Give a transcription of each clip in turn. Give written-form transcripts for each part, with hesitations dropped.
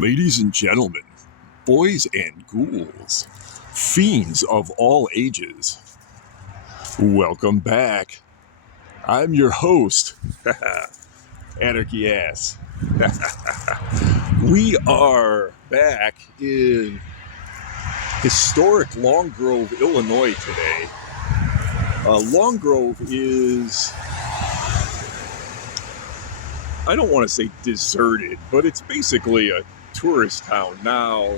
Ladies and gentlemen, boys and ghouls, fiends of all ages, welcome back. I'm your host, Anarchy Ass. We are back in historic Long Grove, Illinois today. Long Grove is, I don't want to say deserted, but it's basically a tourist town now,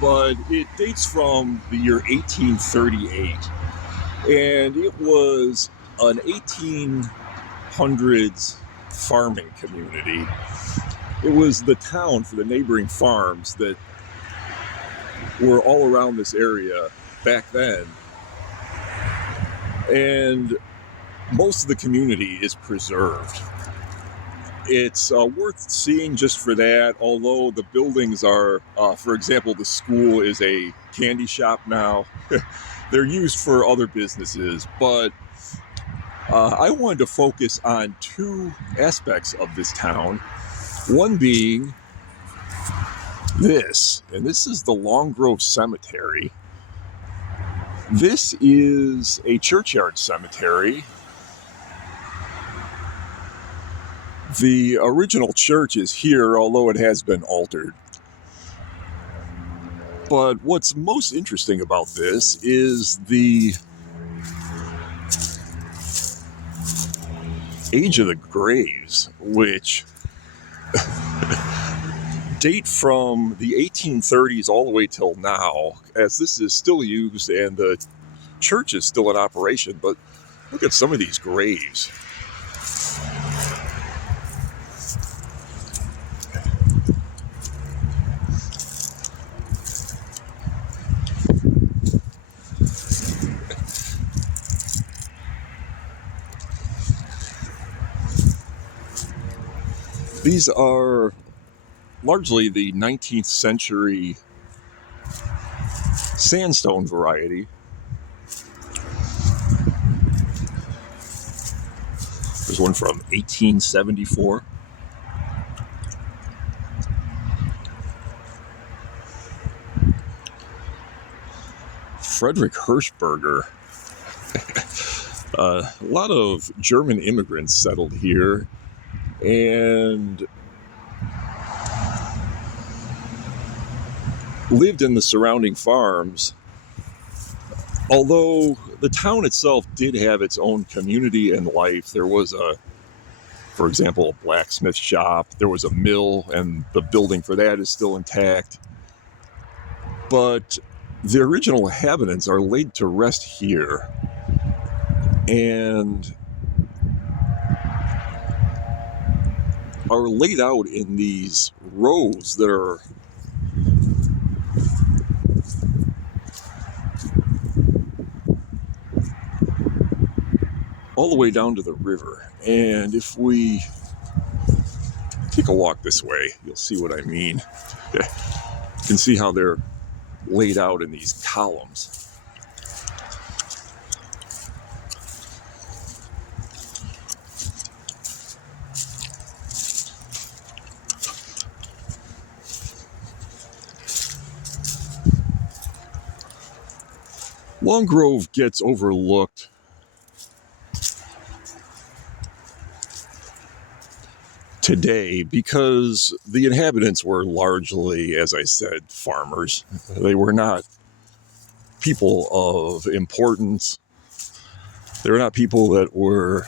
but it dates from the year 1838, and it was an 1800s farming community. It was the town for the neighboring farms that were all around this area back then, and most of the community is preserved. It's worth seeing just for that, although the buildings are, for example, the school is a candy shop now. They're used for other businesses, but I wanted to focus on two aspects of this town. One being this, and this is the Long Grove Cemetery. This is a churchyard cemetery. The original church is here, although it has been altered. But what's most interesting about this is the age of the graves, which date from the 1830s all the way till now, as this is still used and the church is still in operation. But look at some of these graves. These are largely the 19th century sandstone variety. There's one from 1874. Frederick Hirschberger. A lot of German immigrants settled here and lived in the surrounding farms. Although the town itself did have its own community and life. There was for example, a blacksmith shop. There was a mill, and the building for that is still intact. But the original inhabitants are laid to rest here. And are laid out in these rows that are all the way down to the river. And if we take a walk this way, you'll see what I mean. You can see how they're laid out in these columns. Long Grove gets overlooked today because the inhabitants were largely, as I said, farmers. They were not people of importance. They were not people that were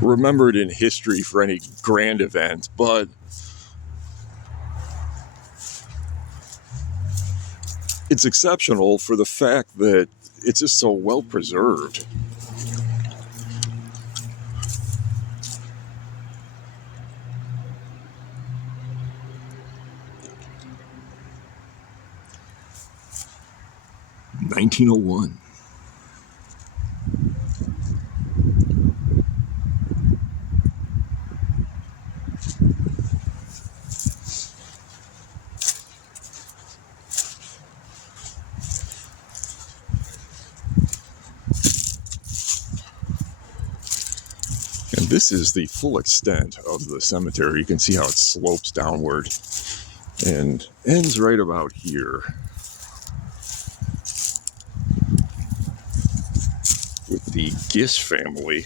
remembered in history for any grand event, but it's exceptional for the fact that it's just so well preserved. (1901). This is the full extent of the cemetery. You can see how it slopes downward and ends right about here with the Gish family.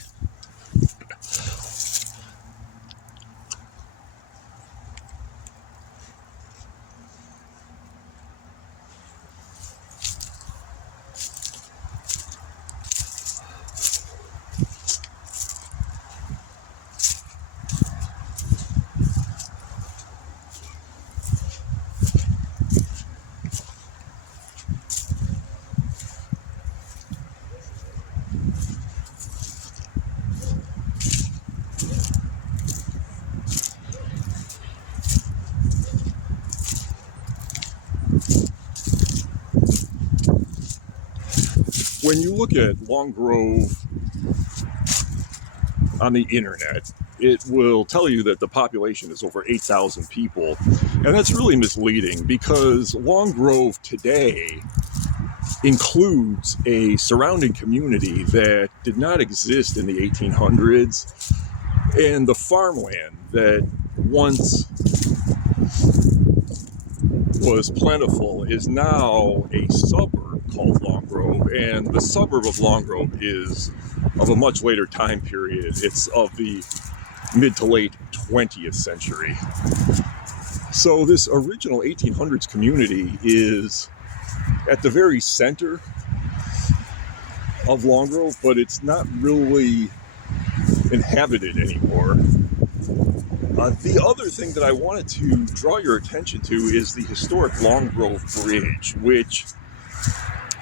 When you look at Long Grove on the internet, it will tell you that the population is over 8,000 people. And that's really misleading because Long Grove today includes a surrounding community that did not exist in the 1800s. And the farmland that once was plentiful is now a suburb called Long Grove, and the suburb of Long Grove is of a much later time period. It's of the mid to late 20th century. So this original 1800s community is at the very center of Long Grove, but it's not really inhabited anymore. The other thing that I wanted to draw your attention to is the historic Long Grove Bridge, which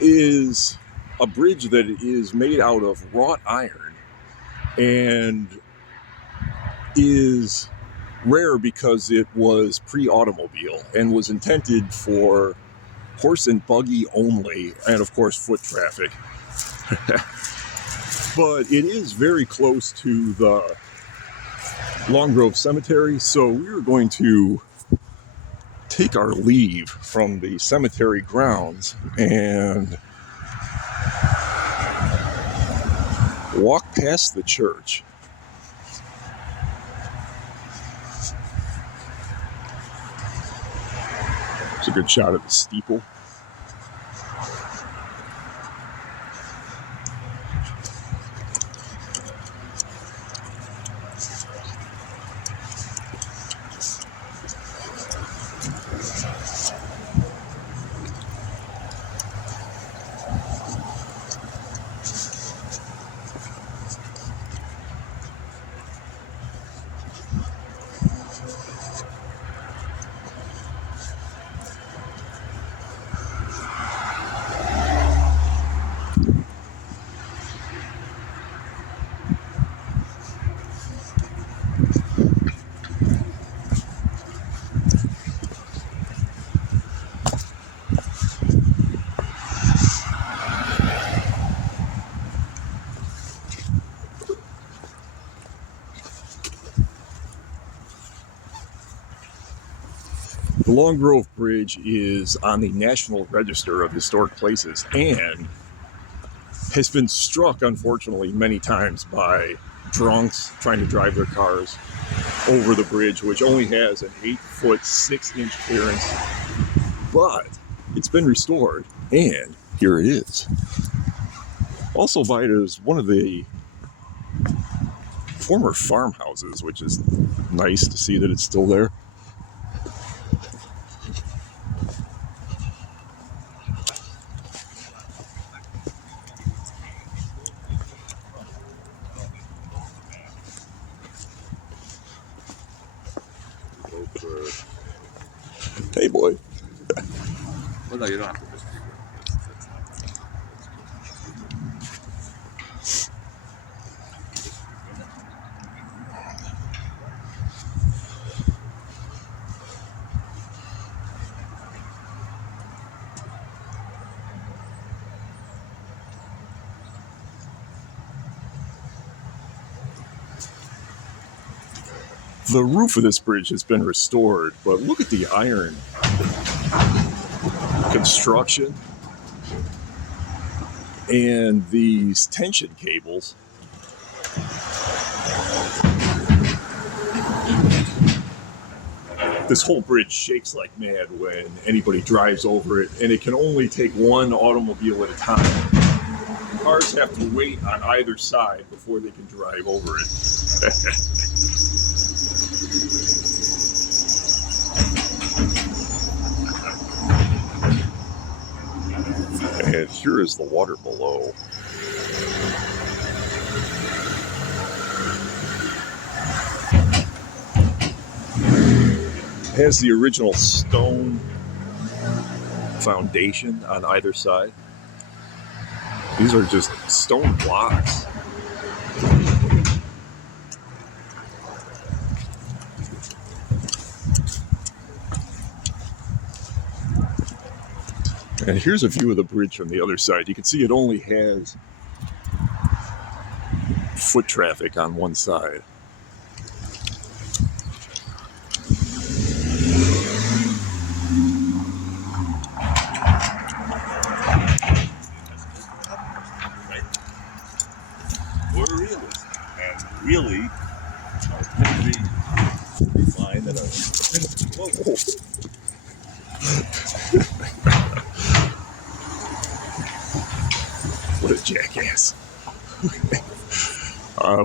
is a bridge that is made out of wrought iron and is rare because it was pre-automobile and was intended for horse and buggy only, and of course foot traffic. But it is very close to the Long Grove Cemetery, so we're going to take our leave from the cemetery grounds and walk past the church. It's a good shot of the steeple. The Long Grove Bridge is on the National Register of Historic Places and has been struck, unfortunately, many times by drunks trying to drive their cars over the bridge, which only has an 8-foot, 6-inch clearance. But it's been restored, and here it is. Also by it is one of the former farmhouses, which is nice to see that it's still there. Hey, boy. Well, no, you don't have to. The roof of this bridge has been restored, but look at the iron construction and these tension cables. This whole bridge shakes like mad when anybody drives over it, and it can only take one automobile at a time. Cars have to wait on either side before they can drive over it. And here is the water below. It has the original stone foundation on either side. These are just stone blocks. And here's a view of the bridge from the other side. You can see it only has foot traffic on one side. We're a realist. And really, we find that What a jackass.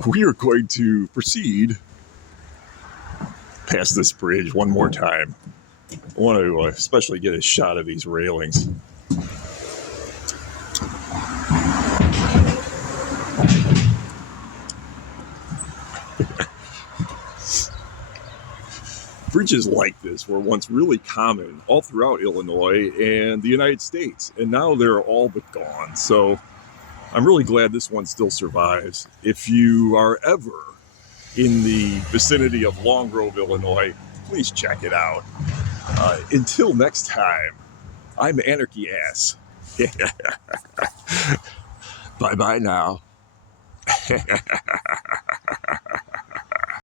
We are going to proceed past this bridge one more time. I want to especially get a shot of these railings. Bridges like this were once really common all throughout Illinois and the United States, and now they're all but gone. So I'm really glad this one still survives. If you are ever in the vicinity of Long Grove, Illinois, please check it out. Until next time, I'm Anarchy Ass. Bye-bye now.